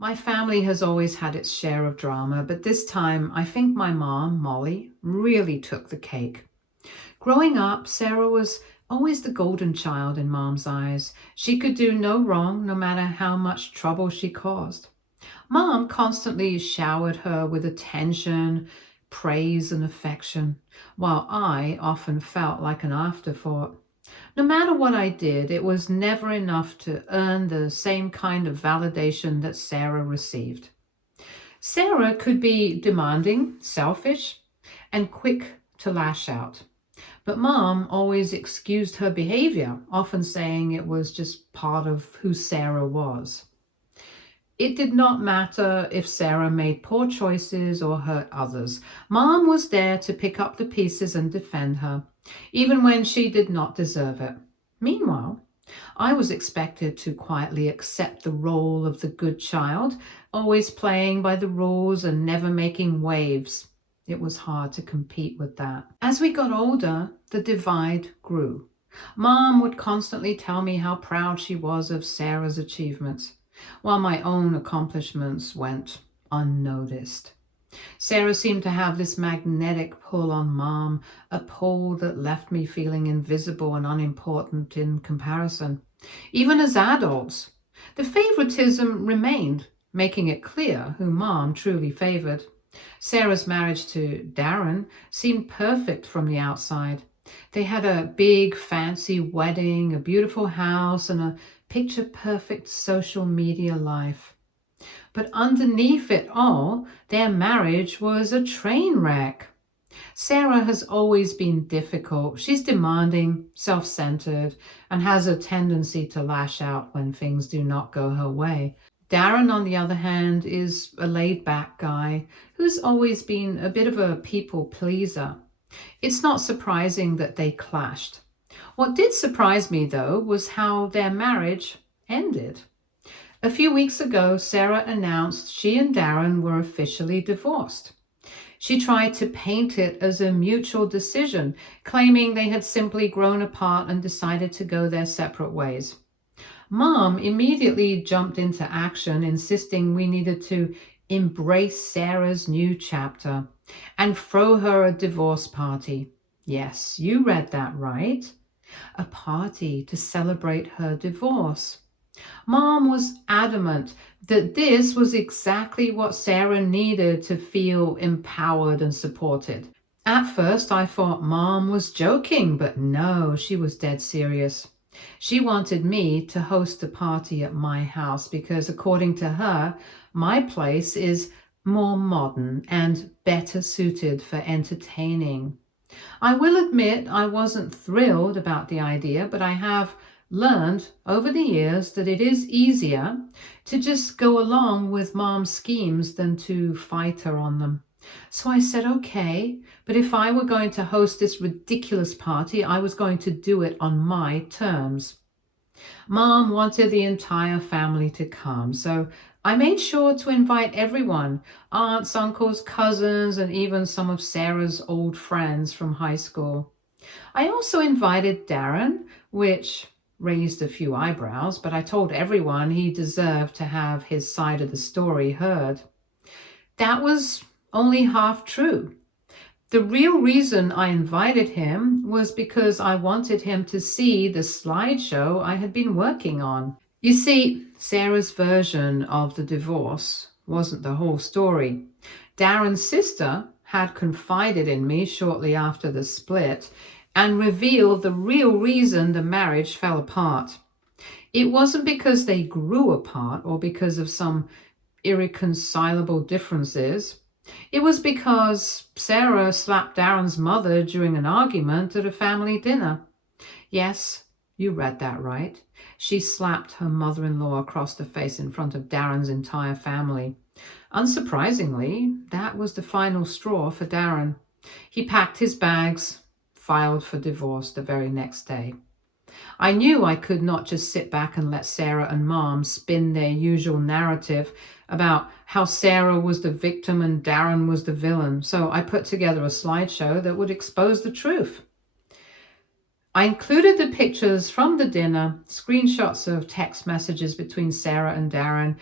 My family has always had its share of drama, but this time I think my mom, Molly, really took the cake. Growing up, Sarah was always the golden child in Mom's eyes. She could do no wrong, no matter how much trouble she caused. Mom constantly showered her with attention, praise, and affection, while I often felt like an afterthought. No matter what I did, it was never enough to earn the same kind of validation that Sarah received. Sarah could be demanding, selfish, and quick to lash out. But Mom always excused her behavior, often saying it was just part of who Sarah was. It did not matter if Sarah made poor choices or hurt others. Mom was there to pick up the pieces and defend her, even when she did not deserve it. Meanwhile, I was expected to quietly accept the role of the good child, always playing by the rules and never making waves. It was hard to compete with that. As we got older, the divide grew. Mom would constantly tell me how proud she was of Sarah's achievements, while my own accomplishments went unnoticed. Sarah seemed to have this magnetic pull on Mom, a pull that left me feeling invisible and unimportant in comparison. Even as adults, the favoritism remained, making it clear who Mom truly favored. Sarah's marriage to Darren seemed perfect from the outside. They had a big, fancy wedding, a beautiful house, and a picture perfect social media life. But underneath it all, their marriage was a train wreck. Sarah has always been difficult. She's demanding, self centered, and has a tendency to lash out when things do not go her way. Darren, on the other hand, is a laid back guy who's always been a bit of a people pleaser. It's not surprising that they clashed. What did surprise me, though, was how their marriage ended. A few weeks ago, Sarah announced she and Darren were officially divorced. She tried to paint it as a mutual decision, claiming they had simply grown apart and decided to go their separate ways. Mom immediately jumped into action, insisting we needed to embrace Sarah's new chapter and throw her a divorce party. Yes, you read that right. A party to celebrate her divorce. Mom was adamant that this was exactly what Sarah needed to feel empowered and supported. At first, I thought Mom was joking, but no, she was dead serious. She wanted me to host a party at my house because, according to her, my place is more modern and better suited for entertaining. I will admit I wasn't thrilled about the idea, but I have learned over the years that it is easier to just go along with Mom's schemes than to fight her on them. So I said, okay, but if I were going to host this ridiculous party, I was going to do it on my terms. Mom wanted the entire family to come, so I made sure to invite everyone, aunts, uncles, cousins, and even some of Sarah's old friends from high school. I also invited Darren, which raised a few eyebrows, but I told everyone he deserved to have his side of the story heard. That was only half true. The real reason I invited him was because I wanted him to see the slideshow I had been working on. You see, Sarah's version of the divorce wasn't the whole story. Darren's sister had confided in me shortly after the split and revealed the real reason the marriage fell apart. It wasn't because they grew apart or because of some irreconcilable differences. It was because Sarah slapped Darren's mother during an argument at a family dinner. Yes, you read that right. She slapped her mother-in-law across the face in front of Darren's entire family. Unsurprisingly, that was the final straw for Darren. He packed his bags, filed for divorce the very next day. I knew I could not just sit back and let Sarah and Mom spin their usual narrative about how Sarah was the victim and Darren was the villain, so I put together a slideshow that would expose the truth. I included the pictures from the dinner, screenshots of text messages between Sarah and Darren,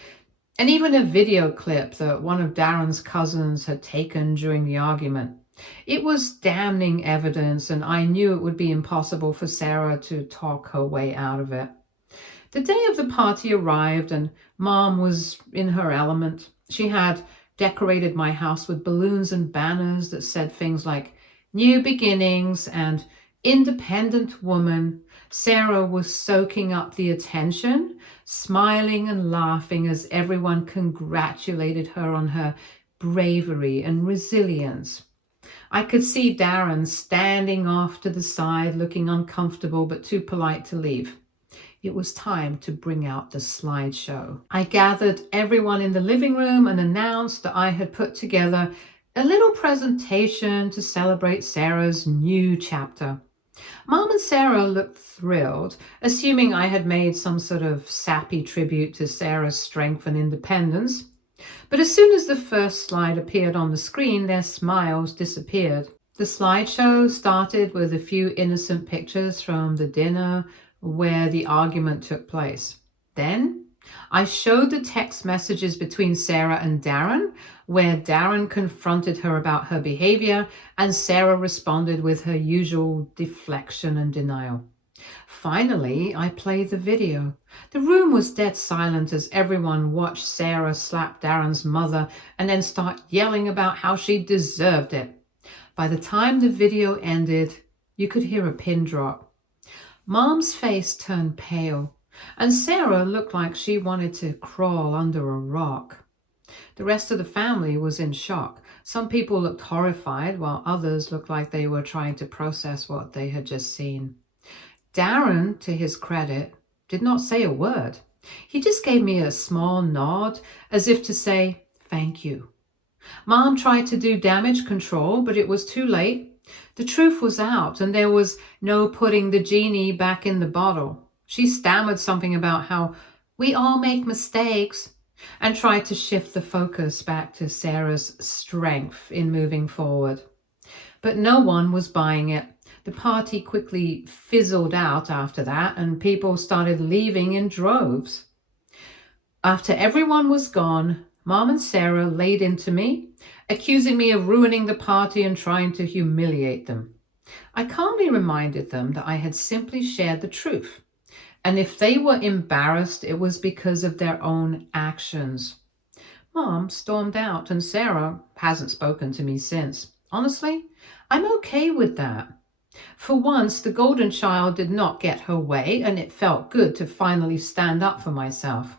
and even a video clip that one of Darren's cousins had taken during the argument. It was damning evidence, and I knew it would be impossible for Sarah to talk her way out of it. The day of the party arrived, and Mom was in her element. She had decorated my house with balloons and banners that said things like "New Beginnings" and "Independent Woman." Sarah was soaking up the attention, smiling and laughing as everyone congratulated her on her bravery and resilience. I could see Darren standing off to the side, looking uncomfortable but too polite to leave. It was time to bring out the slideshow. I gathered everyone in the living room and announced that I had put together a little presentation to celebrate Sarah's new chapter. Mom and Sarah looked thrilled, assuming I had made some sort of sappy tribute to Sarah's strength and independence. But as soon as the first slide appeared on the screen, their smiles disappeared. The slideshow started with a few innocent pictures from the dinner where the argument took place. Then I showed the text messages between Sarah and Darren, where Darren confronted her about her behavior and Sarah responded with her usual deflection and denial. Finally, I played the video. The room was dead silent as everyone watched Sarah slap Darren's mother and then start yelling about how she deserved it. By the time the video ended, you could hear a pin drop. Mom's face turned pale, and Sarah looked like she wanted to crawl under a rock. The rest of the family was in shock. Some people looked horrified, while others looked like they were trying to process what they had just seen. Darren, to his credit, did not say a word. He just gave me a small nod, as if to say, "Thank you." Mom tried to do damage control, but it was too late. The truth was out, and there was no putting the genie back in the bottle. She stammered something about how we all make mistakes and tried to shift the focus back to Sarah's strength in moving forward. But no one was buying it. The party quickly fizzled out after that, and people started leaving in droves. After everyone was gone, Mom and Sarah laid into me, accusing me of ruining the party and trying to humiliate them. I calmly reminded them that I had simply shared the truth, and if they were embarrassed, it was because of their own actions. Mom stormed out, and Sarah hasn't spoken to me since. Honestly, I'm okay with that. For once, the golden child did not get her way, and it felt good to finally stand up for myself.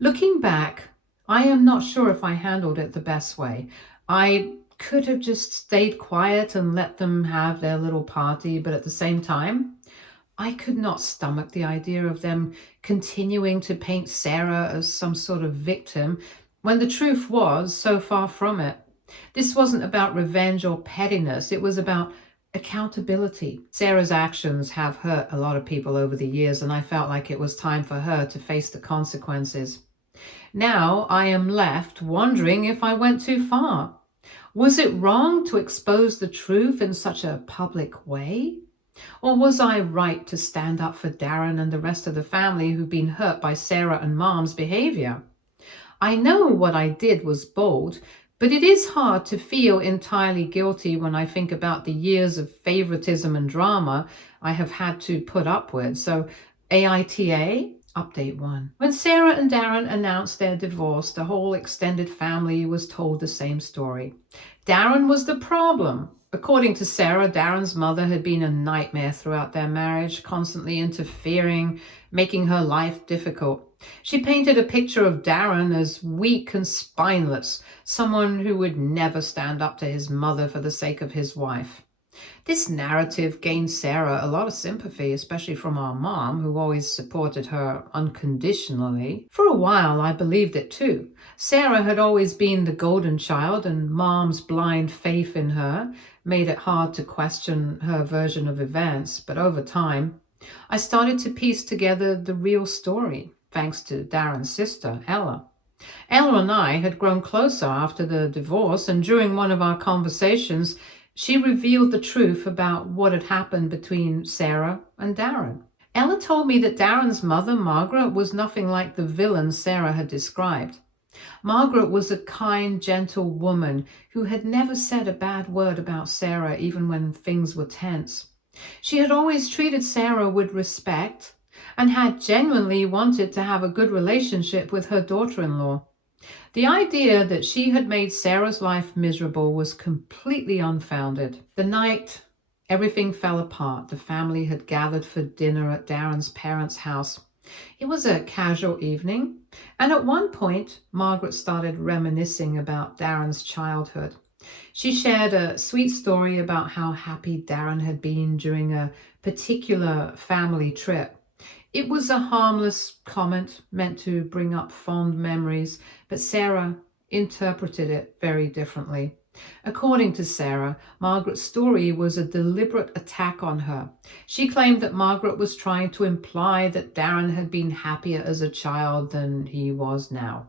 Looking back, I am not sure if I handled it the best way. I could have just stayed quiet and let them have their little party, but at the same time, I could not stomach the idea of them continuing to paint Sarah as some sort of victim when the truth was so far from it. This wasn't about revenge or pettiness, it was about accountability. Sarah's actions have hurt a lot of people over the years, and I felt like it was time for her to face the consequences. Now I am left wondering if I went too far. Was it wrong to expose the truth in such a public way? Or was I right to stand up for Darren and the rest of the family who've been hurt by Sarah and Mom's behavior? I know what I did was bold, but it is hard to feel entirely guilty when I think about the years of favoritism and drama I have had to put up with. So AITA, Update 1. When Sarah and Darren announced their divorce, the whole extended family was told the same story. Darren was the problem. According to Sarah, Darren's mother had been a nightmare throughout their marriage, constantly interfering, making her life difficult. She painted a picture of Darren as weak and spineless, someone who would never stand up to his mother for the sake of his wife. This narrative gained Sarah a lot of sympathy, especially from our mom, who always supported her unconditionally. For a while, I believed it too. Sarah had always been the golden child, and Mom's blind faith in her made it hard to question her version of events. But over time, I started to piece together the real story, thanks to Darren's sister, Ella. Ella and I had grown closer after the divorce, and during one of our conversations, she revealed the truth about what had happened between Sarah and Darren. Ella told me that Darren's mother, Margaret, was nothing like the villain Sarah had described. Margaret was a kind, gentle woman who had never said a bad word about Sarah, even when things were tense. She had always treated Sarah with respect and had genuinely wanted to have a good relationship with her daughter-in-law. The idea that she had made Sarah's life miserable was completely unfounded. The night everything fell apart, the family had gathered for dinner at Darren's parents' house. It was a casual evening, and at one point, Margaret started reminiscing about Darren's childhood. She shared a sweet story about how happy Darren had been during a particular family trip. It was a harmless comment meant to bring up fond memories, but Sarah interpreted it very differently. According to Sarah, Margaret's story was a deliberate attack on her. She claimed that Margaret was trying to imply that Darren had been happier as a child than he was now,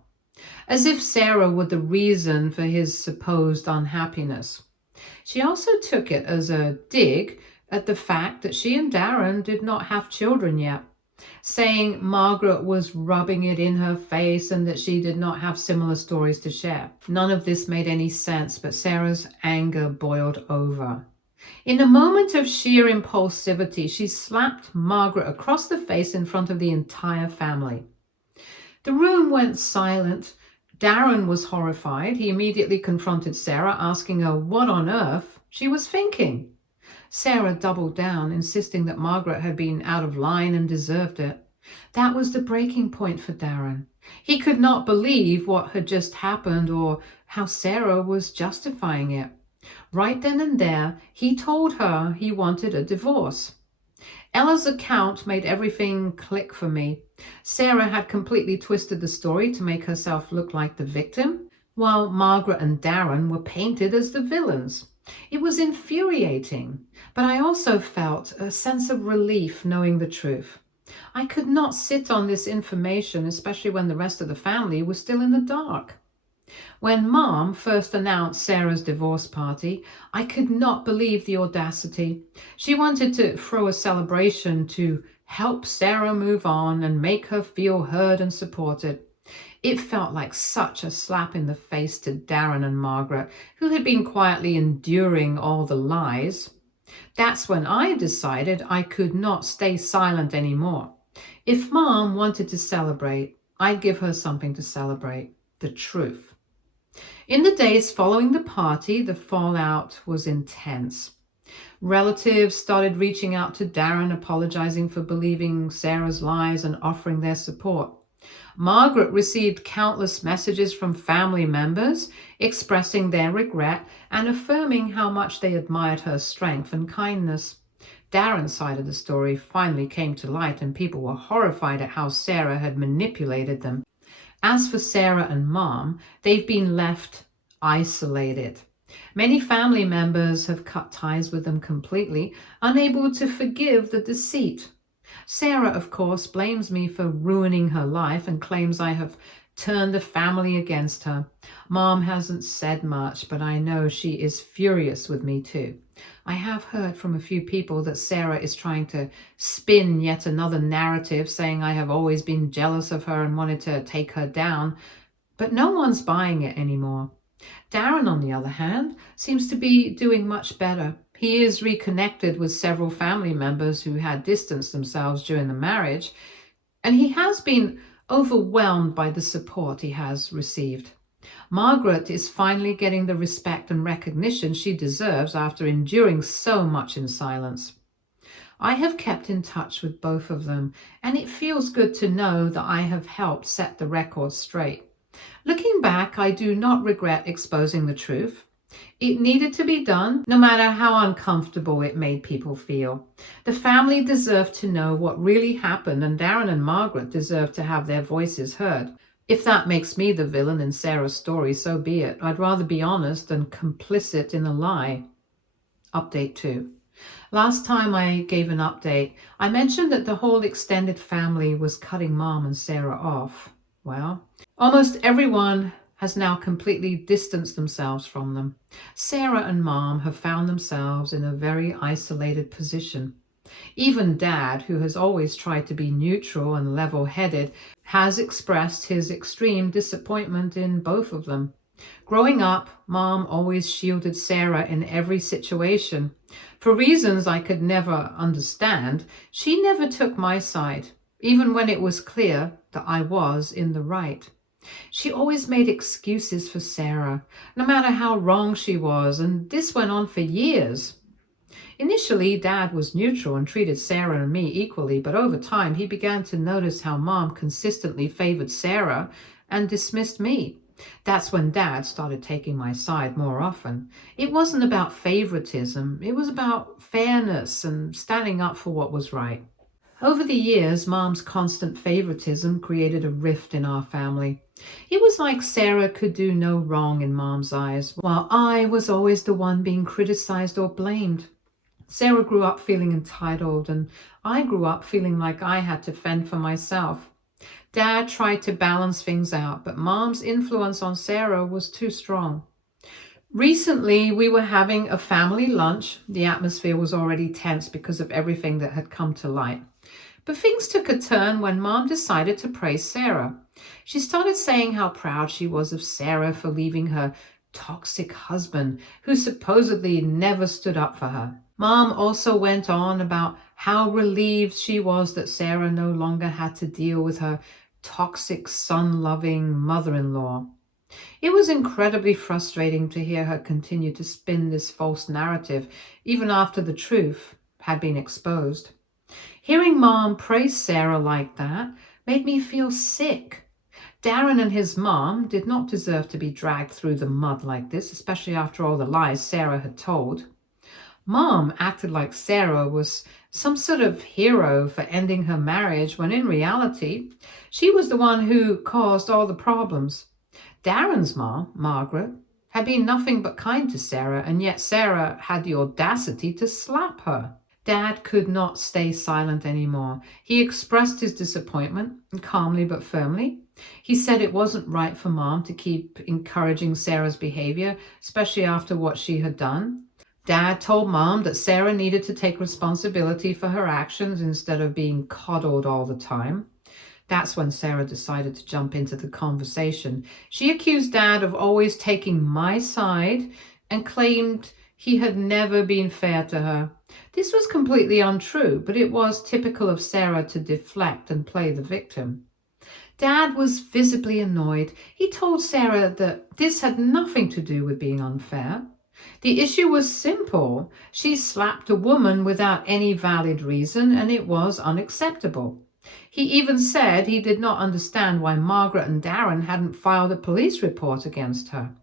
as if Sarah were the reason for his supposed unhappiness. She also took it as a dig at the fact that she and Darren did not have children yet, saying Margaret was rubbing it in her face and that she did not have similar stories to share. None of this made any sense, but Sarah's anger boiled over. In a moment of sheer impulsivity, she slapped Margaret across the face in front of the entire family. The room went silent. Darren was horrified. He immediately confronted Sarah, asking her what on earth she was thinking. Sarah doubled down, insisting that Margaret had been out of line and deserved it. That was the breaking point for Darren. He could not believe what had just happened or how Sarah was justifying it. Right then and there, he told her he wanted a divorce. Ella's account made everything click for me. Sarah had completely twisted the story to make herself look like the victim, while Margaret and Darren were painted as the villains. It was infuriating, but I also felt a sense of relief knowing the truth. I could not sit on this information, especially when the rest of the family was still in the dark. When Mom first announced Sarah's divorce party, I could not believe the audacity. She wanted to throw a celebration to help Sarah move on and make her feel heard and supported. It felt like such a slap in the face to Darren and Margaret, who had been quietly enduring all the lies. That's when I decided I could not stay silent anymore. If Mom wanted to celebrate, I'd give her something to celebrate: the truth. In the days following the party, the fallout was intense. Relatives started reaching out to Darren, apologizing for believing Sarah's lies and offering their support. Margaret received countless messages from family members expressing their regret and affirming how much they admired her strength and kindness. Darren's side of the story finally came to light, and people were horrified at how Sarah had manipulated them. As for Sarah and Mom, they've been left isolated. Many family members have cut ties with them completely, unable to forgive the deceit. Sarah, of course, blames me for ruining her life and claims I have turned the family against her. Mom hasn't said much, but I know she is furious with me too. I have heard from a few people that Sarah is trying to spin yet another narrative, saying I have always been jealous of her and wanted to take her down, but no one's buying it anymore. Darren, on the other hand, seems to be doing much better. He is reconnected with several family members who had distanced themselves during the marriage, and he has been overwhelmed by the support he has received. Margaret is finally getting the respect and recognition she deserves after enduring so much in silence. I have kept in touch with both of them, and it feels good to know that I have helped set the record straight. Looking back, I do not regret exposing the truth. It needed to be done, no matter how uncomfortable it made people feel. The family deserved to know what really happened, and Darren and Margaret deserved to have their voices heard. If that makes me the villain in Sarah's story, so be it. I'd rather be honest than complicit in a lie. Update 2. Last time I gave an update, I mentioned that the whole extended family was cutting Mom and Sarah off. Well, almost everyone has now completely distanced themselves from them. Sarah and Mom have found themselves in a very isolated position. Even Dad, who has always tried to be neutral and level-headed, has expressed his extreme disappointment in both of them. Growing up, Mom always shielded Sarah in every situation. For reasons I could never understand, she never took my side, even when it was clear that I was in the right. She always made excuses for Sarah, no matter how wrong she was, and this went on for years. Initially, Dad was neutral and treated Sarah and me equally, but over time he began to notice how Mom consistently favored Sarah and dismissed me. That's when Dad started taking my side more often. It wasn't about favoritism, it was about fairness and standing up for what was right. Over the years, Mom's constant favoritism created a rift in our family. It was like Sarah could do no wrong in Mom's eyes, while I was always the one being criticized or blamed. Sarah grew up feeling entitled, and I grew up feeling like I had to fend for myself. Dad tried to balance things out, but Mom's influence on Sarah was too strong. Recently, we were having a family lunch. The atmosphere was already tense because of everything that had come to light. But things took a turn when Mom decided to praise Sarah. She started saying how proud she was of Sarah for leaving her toxic husband, who supposedly never stood up for her. Mom also went on about how relieved she was that Sarah no longer had to deal with her toxic, son-loving mother-in-law. It was incredibly frustrating to hear her continue to spin this false narrative, even after the truth had been exposed. Hearing Mom praise Sarah like that made me feel sick. Darren and his mom did not deserve to be dragged through the mud like this, especially after all the lies Sarah had told. Mom acted like Sarah was some sort of hero for ending her marriage, when in reality, she was the one who caused all the problems. Darren's mom, Margaret, had been nothing but kind to Sarah, and yet Sarah had the audacity to slap her. Dad could not stay silent anymore. He expressed his disappointment, calmly but firmly. He said it wasn't right for Mom to keep encouraging Sarah's behavior, especially after what she had done. Dad told Mom that Sarah needed to take responsibility for her actions instead of being coddled all the time. That's when Sarah decided to jump into the conversation. She accused Dad of always taking my side and claimed he had never been fair to her. This was completely untrue, but it was typical of Sarah to deflect and play the victim. Dad was visibly annoyed. He told Sarah that this had nothing to do with being unfair. The issue was simple. She slapped a woman without any valid reason, and it was unacceptable. He even said he did not understand why Margaret and Darren hadn't filed a police report against her.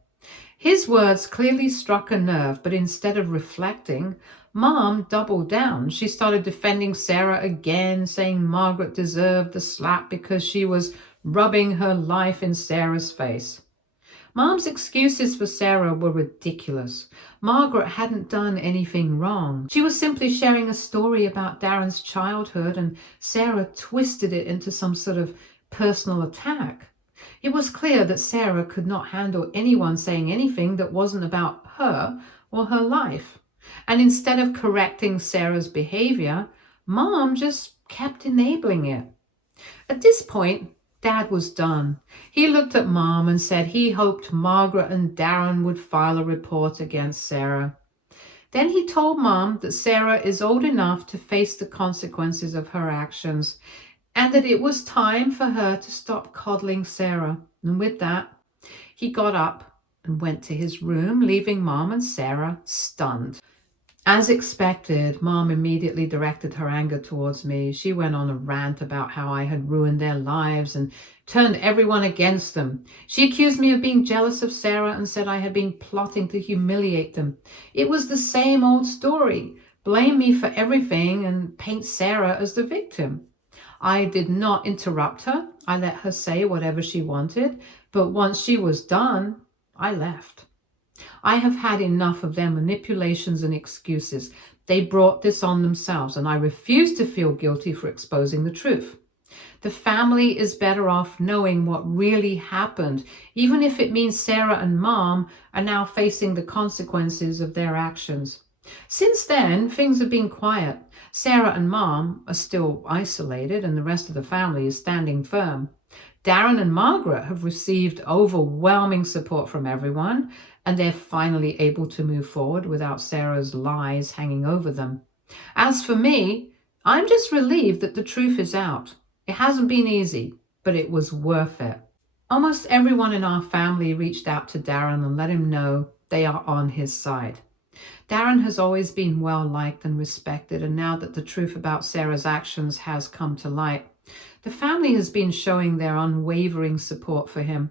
His words clearly struck a nerve, but instead of reflecting, Mom doubled down. She started defending Sarah again, saying Margaret deserved the slap because she was rubbing her life in Sarah's face. Mom's excuses for Sarah were ridiculous. Margaret hadn't done anything wrong. She was simply sharing a story about Darren's childhood, and Sarah twisted it into some sort of personal attack. It was clear that Sarah could not handle anyone saying anything that wasn't about her or her life. And instead of correcting Sarah's behavior, Mom just kept enabling it. At this point, Dad was done. He looked at Mom and said he hoped Margaret and Darren would file a report against Sarah. Then he told Mom that Sarah is old enough to face the consequences of her actions, and that it was time for her to stop coddling Sarah. And with that, he got up and went to his room, leaving Mom and Sarah stunned. As expected, Mom immediately directed her anger towards me. She went on a rant about how I had ruined their lives and turned everyone against them. She accused me of being jealous of Sarah and said I had been plotting to humiliate them. It was the same old story. Blame me for everything and paint Sarah as the victim. I did not interrupt her. I let her say whatever she wanted, but once she was done, I left. I have had enough of their manipulations and excuses. They brought this on themselves, and I refuse to feel guilty for exposing the truth. The family is better off knowing what really happened, even if it means Sarah and Mom are now facing the consequences of their actions. Since then, things have been quiet. Sarah and Mom are still isolated, and the rest of the family is standing firm. Darren and Margaret have received overwhelming support from everyone, and they're finally able to move forward without Sarah's lies hanging over them. As for me, I'm just relieved that the truth is out. It hasn't been easy, but it was worth it. Almost everyone in our family reached out to Darren and let him know they are on his side. Darren has always been well liked and respected, and now that the truth about Sarah's actions has come to light, the family has been showing their unwavering support for him.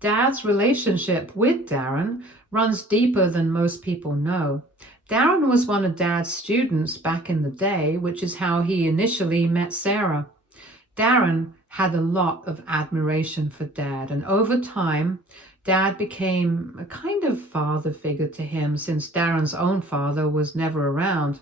Dad's relationship with Darren runs deeper than most people know. Darren was one of Dad's students back in the day, which is how he initially met Sarah. Darren had a lot of admiration for Dad, and over time, Dad became a kind of father figure to him since Darren's own father was never around.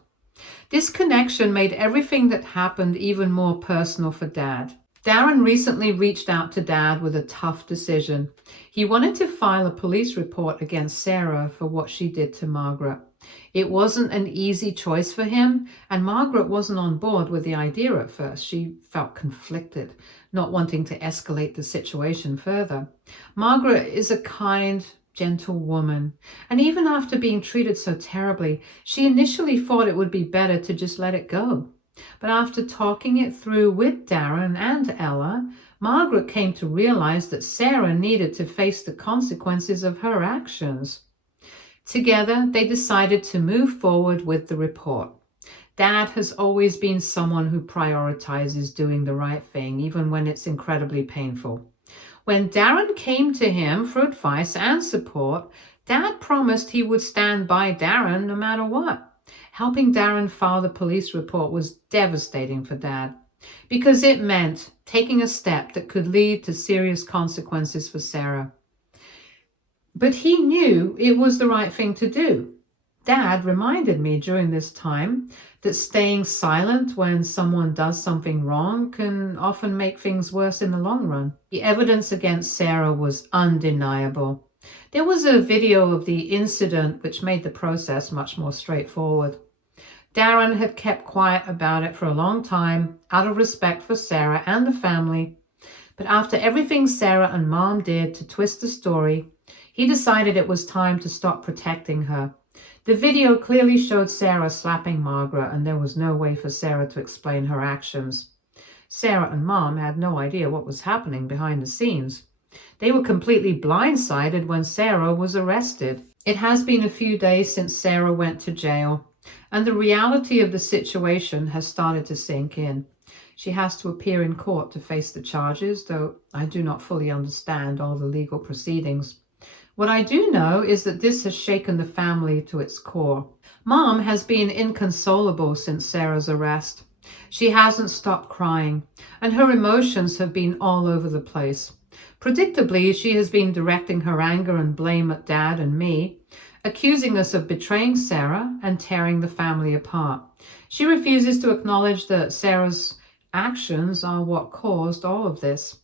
This connection made everything that happened even more personal for Dad. Darren recently reached out to Dad with a tough decision. He wanted to file a police report against Sarah for what she did to Margaret. It wasn't an easy choice for him, and Margaret wasn't on board with the idea at first. She felt conflicted, not wanting to escalate the situation further. Margaret is a kind, gentle woman, and even after being treated so terribly, she initially thought it would be better to just let it go. But after talking it through with Darren and Ella, Margaret came to realize that Sarah needed to face the consequences of her actions. Together, they decided to move forward with the report. Dad has always been someone who prioritizes doing the right thing, even when it's incredibly painful. When Darren came to him for advice and support, Dad promised he would stand by Darren no matter what. Helping Darren file the police report was devastating for Dad, because it meant taking a step that could lead to serious consequences for Sarah. But he knew it was the right thing to do. Dad reminded me during this time that staying silent when someone does something wrong can often make things worse in the long run. The evidence against Sarah was undeniable. There was a video of the incident which made the process much more straightforward. Darren had kept quiet about it for a long time, out of respect for Sarah and the family. But after everything Sarah and Mom did to twist the story, he decided it was time to stop protecting her. The video clearly showed Sarah slapping Margaret, and there was no way for Sarah to explain her actions. Sarah and Mom had no idea what was happening behind the scenes. They were completely blindsided when Sarah was arrested. It has been a few days since Sarah went to jail, and the reality of the situation has started to sink in. She has to appear in court to face the charges, though I do not fully understand all the legal proceedings. What I do know is that this has shaken the family to its core. Mom has been inconsolable since Sarah's arrest. She hasn't stopped crying, and her emotions have been all over the place. Predictably, she has been directing her anger and blame at Dad and me, accusing us of betraying Sarah and tearing the family apart. She refuses to acknowledge that Sarah's actions are what caused all of this.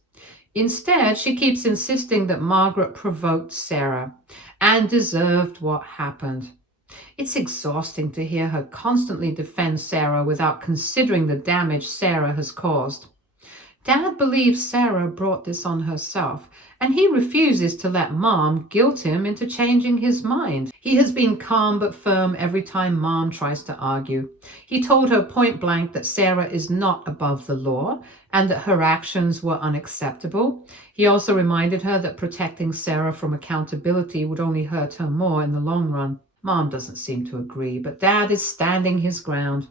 Instead, she keeps insisting that Margaret provoked Sarah and deserved what happened. It's exhausting to hear her constantly defend Sarah without considering the damage Sarah has caused. Dad believes Sarah brought this on herself, and he refuses to let Mom guilt him into changing his mind. He has been calm but firm every time Mom tries to argue. He told her point blank that Sarah is not above the law and that her actions were unacceptable. He also reminded her that protecting Sarah from accountability would only hurt her more in the long run. Mom doesn't seem to agree, but Dad is standing his ground.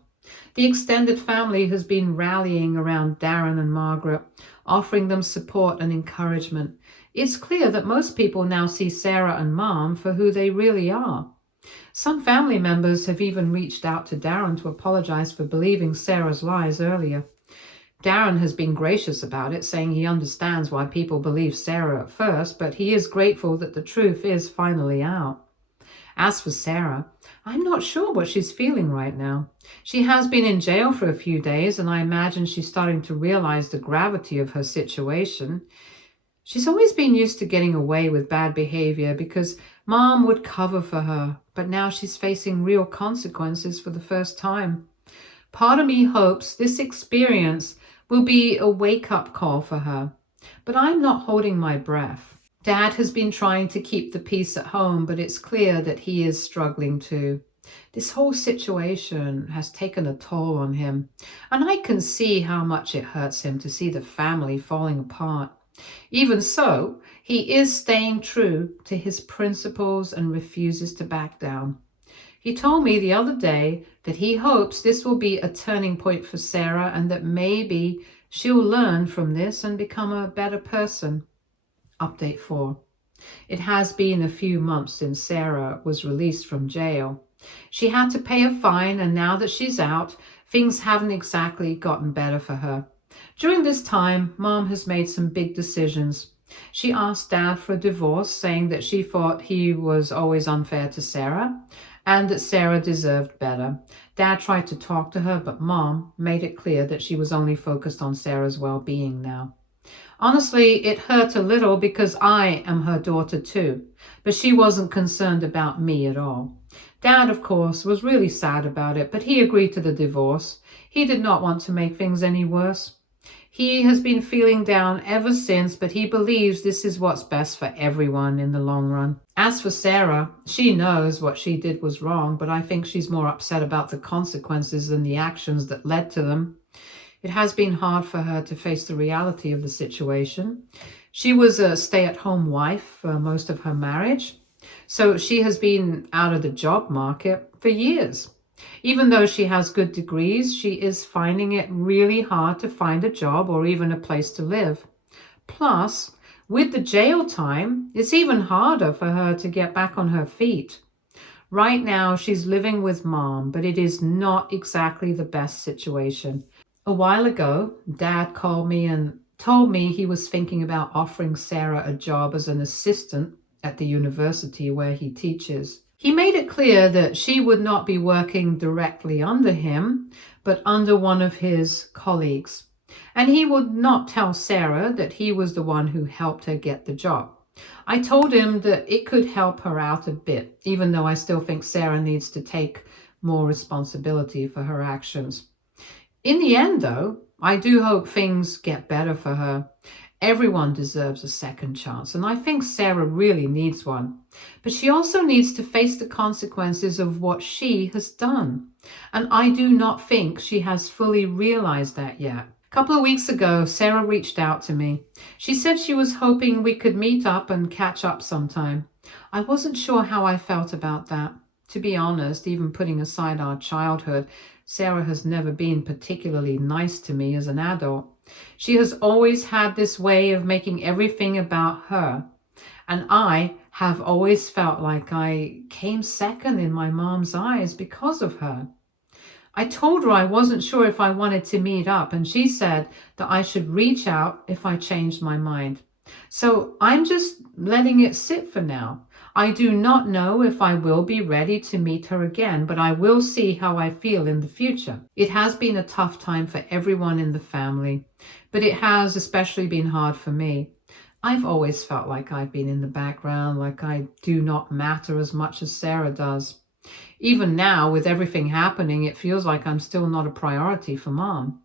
The extended family has been rallying around Darren and Margaret, offering them support and encouragement. It's clear that most people now see Sarah and Mom for who they really are. Some family members have even reached out to Darren to apologize for believing Sarah's lies earlier. Darren has been gracious about it, saying he understands why people believe Sarah at first, but he is grateful that the truth is finally out. As for Sarah, I'm not sure what she's feeling right now. She has been in jail for a few days, and I imagine she's starting to realize the gravity of her situation. She's always been used to getting away with bad behavior because mom would cover for her, but now she's facing real consequences for the first time. Part of me hopes this experience will be a wake-up call for her, but I'm not holding my breath. Dad has been trying to keep the peace at home, but it's clear that he is struggling too. This whole situation has taken a toll on him, and I can see how much it hurts him to see the family falling apart. Even so, he is staying true to his principles and refuses to back down. He told me the other day that he hopes this will be a turning point for Sarah and that maybe she'll learn from this and become a better person. Update 4. It has been a few months since Sarah was released from jail. She had to pay a fine, and now that she's out, things haven't exactly gotten better for her. During this time, Mom has made some big decisions. She asked Dad for a divorce, saying that she thought he was always unfair to Sarah and that Sarah deserved better. Dad tried to talk to her, but Mom made it clear that she was only focused on Sarah's well-being now. Honestly, it hurt a little because I am her daughter too, but she wasn't concerned about me at all. Dad, of course, was really sad about it, but he agreed to the divorce. He did not want to make things any worse. He has been feeling down ever since, but he believes this is what's best for everyone in the long run. As for Sarah, she knows what she did was wrong, but I think she's more upset about the consequences than the actions that led to them. It has been hard for her to face the reality of the situation. She was a stay-at-home wife for most of her marriage, so she has been out of the job market for years. Even though she has good degrees, she is finding it really hard to find a job or even a place to live. Plus, with the jail time, it's even harder for her to get back on her feet. Right now, she's living with Mom, but it is not exactly the best situation. A while ago, Dad called me and told me he was thinking about offering Sarah a job as an assistant at the university where he teaches. He made it clear that she would not be working directly under him, but under one of his colleagues. And he would not tell Sarah that he was the one who helped her get the job. I told him that it could help her out a bit, even though I still think Sarah needs to take more responsibility for her actions. In the end, though, I do hope things get better for her. Everyone deserves a second chance, and I think Sarah really needs one. But she also needs to face the consequences of what she has done. And I do not think she has fully realized that yet. A couple of weeks ago, Sarah reached out to me. She said she was hoping we could meet up and catch up sometime. I wasn't sure how I felt about that. To be honest, even putting aside our childhood, Sarah has never been particularly nice to me as an adult. She has always had this way of making everything about her, and I have always felt like I came second in my mom's eyes because of her. I told her I wasn't sure if I wanted to meet up, and she said that I should reach out if I changed my mind. So I'm just letting it sit for now. I do not know if I will be ready to meet her again, but I will see how I feel in the future. It has been a tough time for everyone in the family, but it has especially been hard for me. I've always felt like I've been in the background, like I do not matter as much as Sarah does. Even now, with everything happening, it feels like I'm still not a priority for Mom.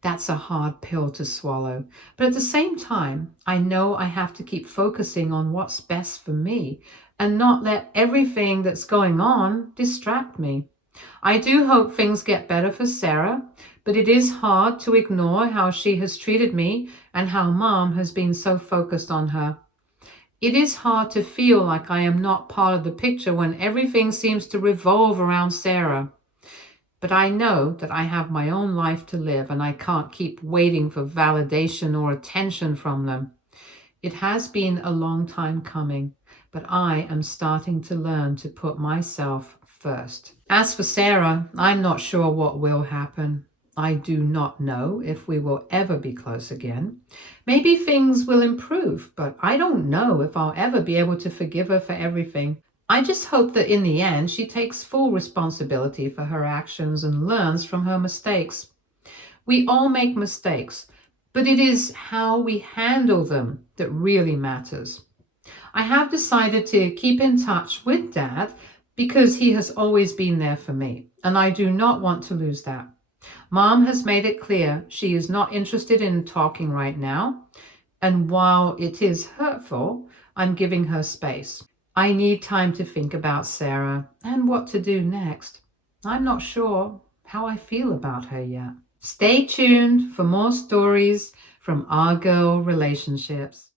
That's a hard pill to swallow. But at the same time, I know I have to keep focusing on what's best for me and not let everything that's going on distract me. I do hope things get better for Sarah, but it is hard to ignore how she has treated me and how Mom has been so focused on her. It is hard to feel like I am not part of the picture when everything seems to revolve around Sarah. But I know that I have my own life to live and I can't keep waiting for validation or attention from them. It has been a long time coming, but I am starting to learn to put myself first. As for Sarah, I'm not sure what will happen. I do not know if we will ever be close again. Maybe things will improve, but I don't know if I'll ever be able to forgive her for everything. I just hope that in the end she takes full responsibility for her actions and learns from her mistakes. We all make mistakes, but it is how we handle them that really matters. I have decided to keep in touch with Dad because he has always been there for me, and I do not want to lose that. Mom has made it clear she is not interested in talking right now, and while it is hurtful, I'm giving her space. I need time to think about Sarah and what to do next. I'm not sure how I feel about her yet. Stay tuned for more stories from our girl relationships.